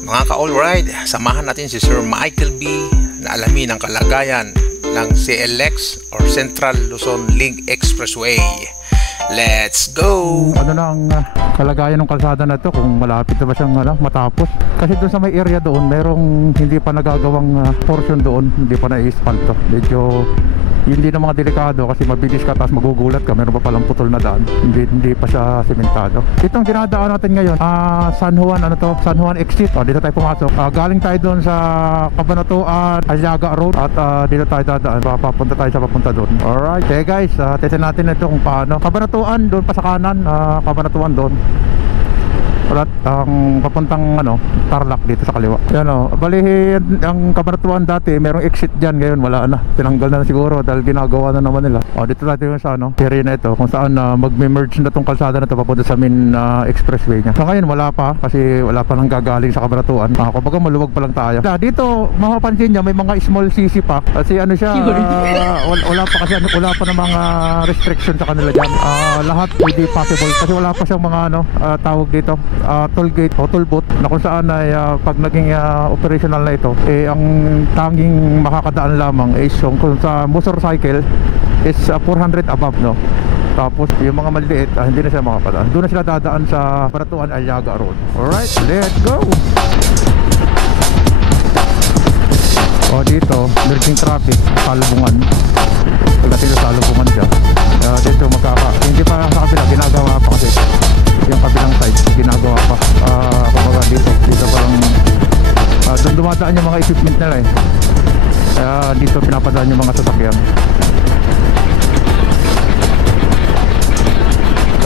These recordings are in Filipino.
Mga ka-allride, samahan natin si Sir Michael B. na alamin ang kalagayan ng CLX or Central Luzon Link Expressway. Let's go! Ano na ang kalagayan ng kalsada na to, kung malapit na ba siyang matapos? Kasi doon sa may area doon, merong hindi pa nagagawang portion doon, hindi pa na-i-asphalt. Medyo hindi na mga delikado kasi mabilis ka tapos magugulat ka, meron pa palang putol na daan, hindi pa siya simentado. Itong dinadaan natin ngayon, San Juan, San Juan exit. Dito tayo pumasok. Galing tayo doon sa Cabanatuan, Aliaga Road, at dito tayo dadaan, papunta tayo sa papunta doon. Alright, okay guys, testin natin ito kung paano. Cabanatuan doon pa sa kanan, Cabanatuan doon. At ang papuntang Tarlac dito sa kaliwa. Yan bali ang Cabanatuan dati merong exit diyan, ngayon wala na. Tinanggal na siguro dahil ginagawa na naman nila. Dito tayo sa area na ito kung saan magme-merge na tong kalsada na to papunta sa main expressway niya. So ngayon wala pa kasi wala pa nang gagaling sa Cabanatuan. Kumbaga maluwag pa lang tayo. Dito mapapansin niya may mga small CC pa kasi siya wala pa kasi wala pa ng mga restriction sa kanila diyan. Lahat hindi possible kasi wala pa siyang mga tawag dito toll gate o toll booth na kung saan ay pag naging operational na ito ang tanging makakadaan lamang is kung sa motorcycle is 400 above tapos yung mga maliliit hindi na sila makakadaan, doon na sila dadaan sa Cabanatuan Aliaga Road. Alright, let's go! Dito merging traffic, salubungan. Pagdating sa salubungan siya dito hindi pa sa kabila, ginagawa pa kasi yung kabilang side ginagawa pa. Kumbaga dito parang doon dumadaan yung mga equipment nila kaya dito pinapadaan yung mga sasakyan.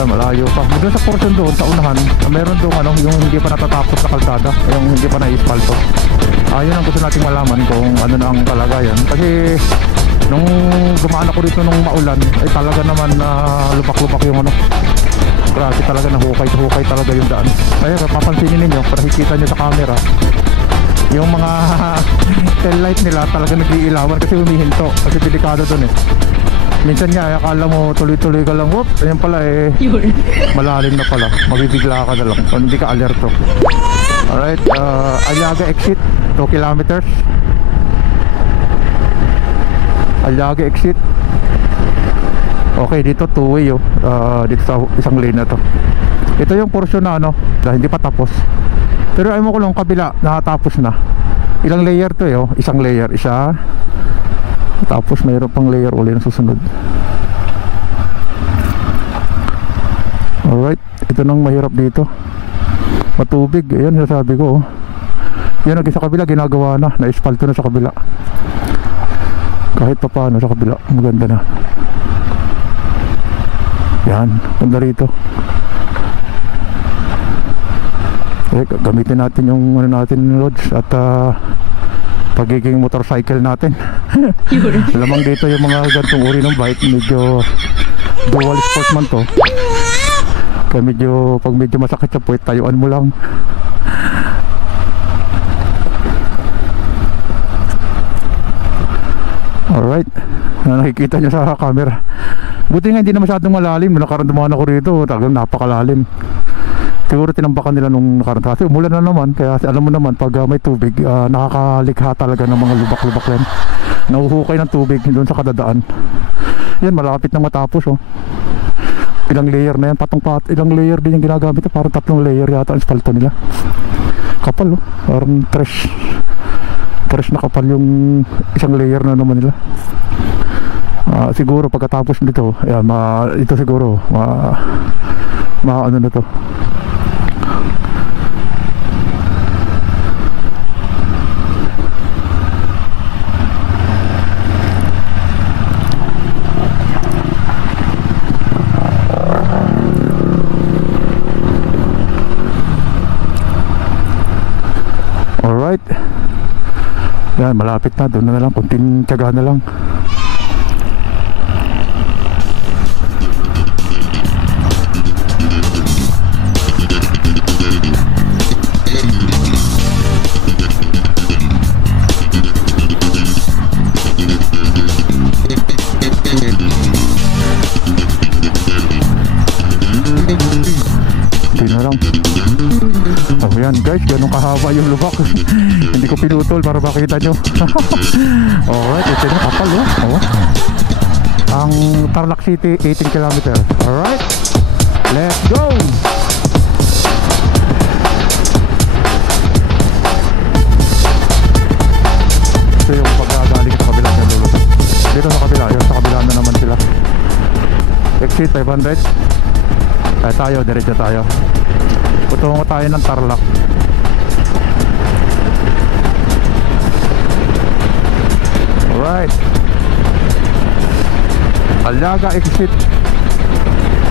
Malayo pa doon sa portion doon sa unahan, meron doon yung hindi pa natatapos na kalsada, yung hindi pa na-ispalto. Yun ang gusto nating malaman kung ano na ang kalagayan kasi nung dumaan ako dito nung maulan ay talaga naman lubak-lubak yung grabe talaga, hukay talaga yung daan. Kaya papansinin ninyo, para makikita nyo sa camera yung mga tail light nila talaga nag-iilawan kasi humihinto kasi delikado dun minsan nga akala mo tuloy-tuloy ka lang, whoop, ayun pala malalim na pala, mabibigla ka na lang kung hindi ka alerto. Alright, Aliaga exit 2 kilometers. Aliaga exit. Okay, dito two-way dito sa isang lane na to. Ito yung portion na hindi pa tapos. Pero ay mo ko lang kabila nakatapos na. Ilang layer to isang layer, isa. Tapos mayroon pang layer uli na susunod. Alright, ito nang mahirap dito. Matubig, ayan sabi ko. Yan sa kabila ginagawa na espalto na sa kabila. Kahit pa paano sa kabila, maganda na. Yan, ganda rito. Gamitin natin yung natin loads at pagiging motorcycle natin. Lamang dito yung mga gantong uri ng bike, medyo dual sportsman to. Kaya pag medyo masakit sa puwet, tayuan mo lang. Alright, nakikita nyo sa camera. Buti nga hindi na masyadong malalim. Nakaramdaman ako rito, talagang napakalalim. Siguro tinambakan nila nung nakaraan kasi umulan na naman. Kaya alam mo naman pag may tubig, nakakalikha talaga ng mga lubak-lubak yan. Nahuhukay ng tubig doon sa kadadaan. Yan, malapit na matapos ilang layer na yan, ilang layer din yung ginagamit. Parang 3 layer yata ang asfalto nila. Kapal parang trash na kapal yung isang layer na naman nila. Siguro pagkatapos nito ito siguro ano na to. Alright, yan, malapit na, doon na lang, kunting tiyaga na lang. Yan guys, ganun ganun kahaba yung lubak. Hindi ko pinutol para makita nyo. Alright, ito na kapal oh. Ang Tarlac City 18 km. Alright, let's go. Ito yung pagkagaling sa kabila ng lulusot. Dito sa kabila, yun sa kabila na naman sila. Exit 500. Tayo, diretso tayo. Putungo tayo ng Tarlac. Alright, Aliaga exit.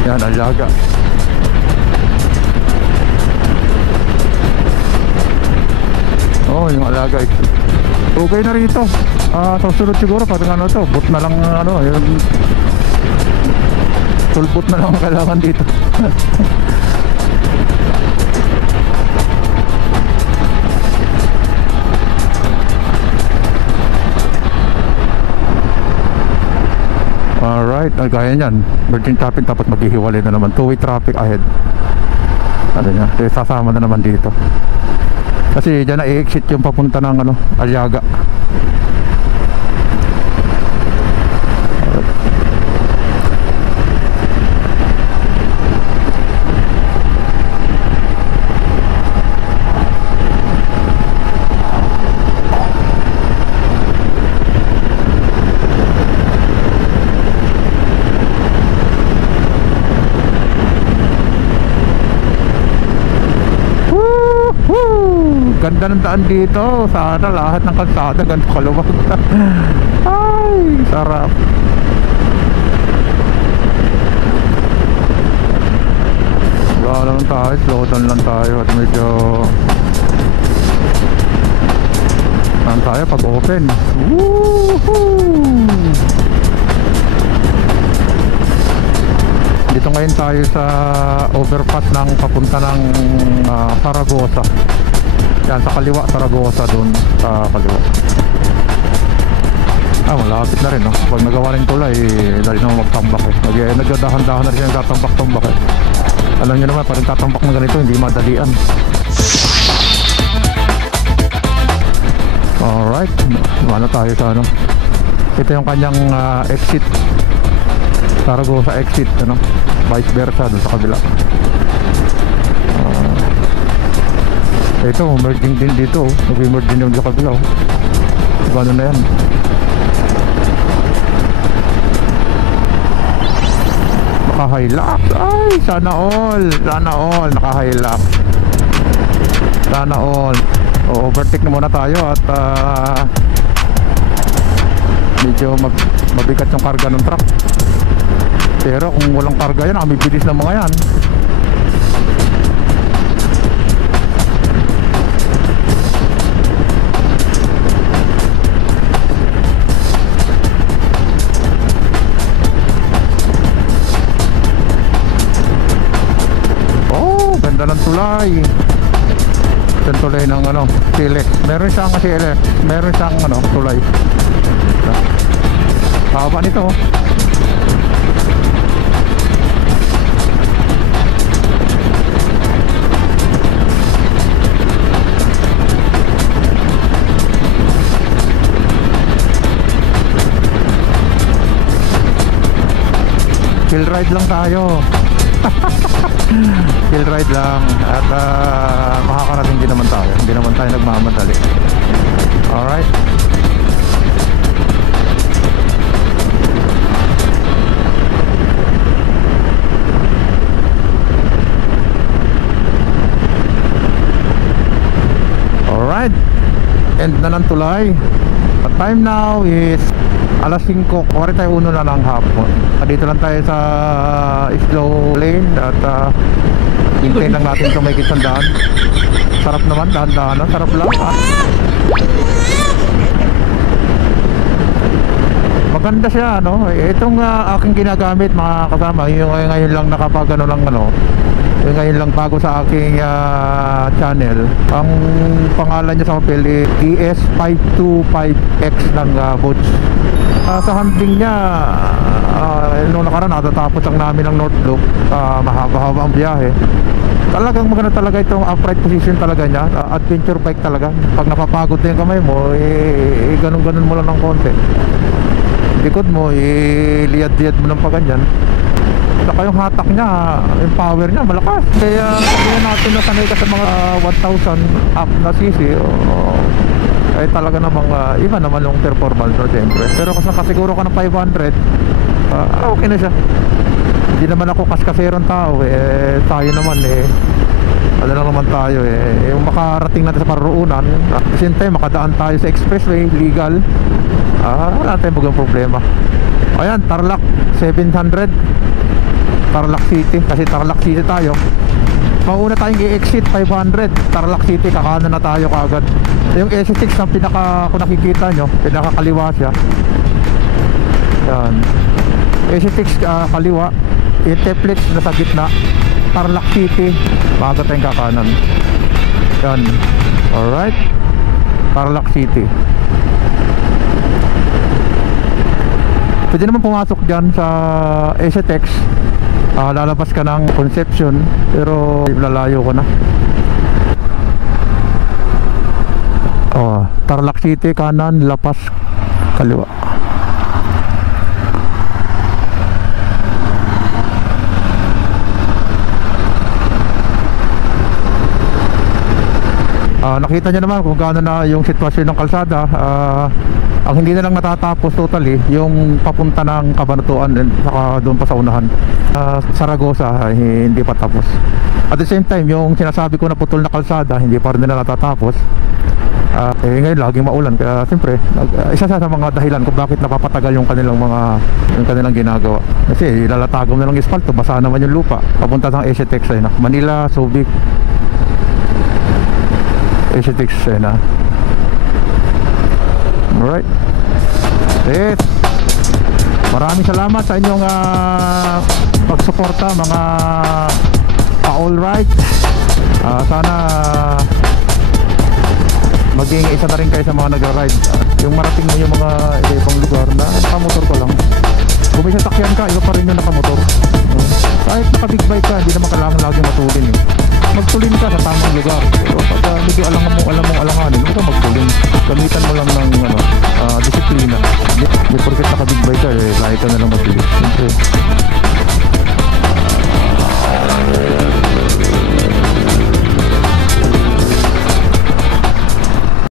Yan, Aliaga. Oh, yung Aliaga exit. Okay na rito. Susunod siguro parang ano to, boot na lang ano, yung full boot na lang ang kailangan dito. Alright, gaya nyan, merging traffic tapos maghihiwalay na naman, two-way traffic ahead. Ano nya, sasama na naman dito. Kasi dyan na i-exit yung papunta ng ano, Aliaga. Ganda ng daan dito. Sana lahat ng kalsada ganito kaluwag. Ay, sarap. Wala lang tayo, slow down lang tayo. At medyo saan tayo pag open. Woohoo! Dito ngayon tayo sa overpass ng papunta ng Saragosa. Yan, sa kaliwa, Saragosa doon sa kaliwa. Malapit na rin, no? Pag nagawa ng tulay, dali naman magtambak eh. Nagdadahan-dahan na rin siya tatambak-tambak eh. Alam nyo naman, parang tatambak na ganito, hindi madalian. Alright, ano tayo sa ano? Ito yung kanyang exit. Saragosa exit, ano? Vice versa doon sa kabila. Ito, merging din dito. Nag-merge din yung sa kabila. Gano na yan. Naka-hilux. Ay, sana all. Sana all. Naka-hilux. Sana all. Overtake na muna tayo at medyo mabigat yung karga ng truck. Pero kung walang karga yan, bibilis ng mga yan. Ganda ng tulay. Yung tulay ng ano, CLX. Meron siyang CLX. Meron siyang ano, tulay. Haba nito. Chill ride lang tayo. Chill ride lang. At makakarating din naman tayo. Hindi naman tayo nagmamadali. Alright. Alright. End na ng tulay. The time now is alas 5:41 na ng hapon. Dito lang tayo sa slow lane at hintayin lang natin tumikit sa daan. Sarap naman, dahan-dahan. Sarap lang. Maganda siya, no? Itong aking ginagamit, mga kasama, yung ngayon lang nakapag ano lang, ano, yung ngayon lang bago sa aking channel. Ang pangalan niya sa papel is DS525X ng Boats. Sa handling niya, noong nakaraan natatapos ang namin ng North Loop. Mahaba-haba ang biyahe. Talagang maganda talaga itong upright position talaga niya. Adventure bike talaga. Pag napapagod na yung kamay mo, ganun-ganun mo lang ng konti. Likod mo, liyad-liyad mo ng paganyan. Saka yung hatak niya, yung power niya malakas. Kaya natin nasanay ka sa mga 1,000 up na cc, ay talaga namang iba naman yung performance no, siyempre. Pero kasi nakasiguro ka ng 500, okay na siya. Hindi naman ako kaskaserong tao tayo naman ano lang naman tayo yung makarating natin sa paruroonan, at the same time makadaan tayo sa expressway legal, wala tayong magang problema. Ayan, Tarlac 700 Tarlac City, kasi Tarlac City tayo. Mauna tayong i-exit 500 Tarlac City, kakanan na tayo kaagad. Yung S6 ang kung nakikita nyo, pinakakaliwa siya. Yan, S6 kaliwa. Yung Teplex nasa gitna, Tarlac City, bago tayong kakanan. Yan, alright, Tarlac City. Pwede naman pumasok dyan sa STX. Lalabas ka ng Concepcion, pero lalayo ko na. Tarlac City kanan, Lapas kaliwa. Nakita nyo naman kung gaano na yung sitwasyon ng kalsada. Ang hindi na lang natatapos totally yung papunta ng Cabanatuan, saka doon pa sa unahan, Saragosa, hindi pa tapos. At the same time, yung sinasabi ko na putol na kalsada, hindi pa rin nila natatapos. Ngayon laging maulan, kaya siyempre isa sa mga dahilan kung bakit napapatagal yung kanilang ginagawa. Kasi ilalatago na lang asfalto, basa naman yung lupa papunta ng STX na Manila, Subic, STX na. Alright. Yes. Maraming salamat sa inyong pagsuporta mga ka-alright. Sana maging isa na rin kayo sa mga nagra-ride. Yung marating mo yung mga ibang lugar na nakamotor ko lang. Kung may sasakyan ka, iba pa rin yung nakamotor. Kahit naka-big bike ka, hindi naman kailangan lagi matulin magtulin ka sa tamang lugar. Pero pag medyo alam mong alanganin, huwag ka magtulin. Gamitan mo lang ng disiplina. Hindi porket naka-big bike ka, lagi ka na lang magtulin. Siyempre